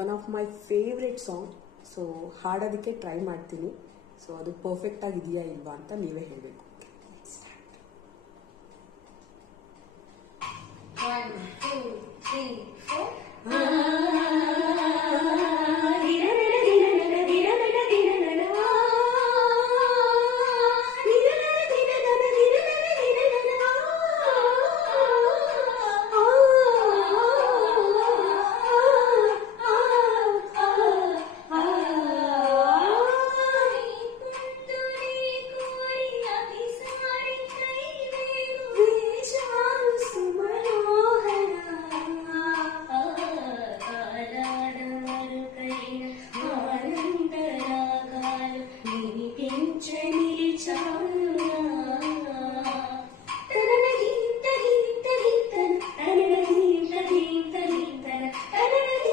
One of my favourite song. So ಹಾಡೋದಕ್ಕೆ try ಮಾಡ್ತೀನಿ. So ಅದು perfect ಆಗಿದೆಯಾ ಇಲ್ವಾ ಅಂತ ನೀವೇ ಹೇಳಬೇಕು. 1 2 3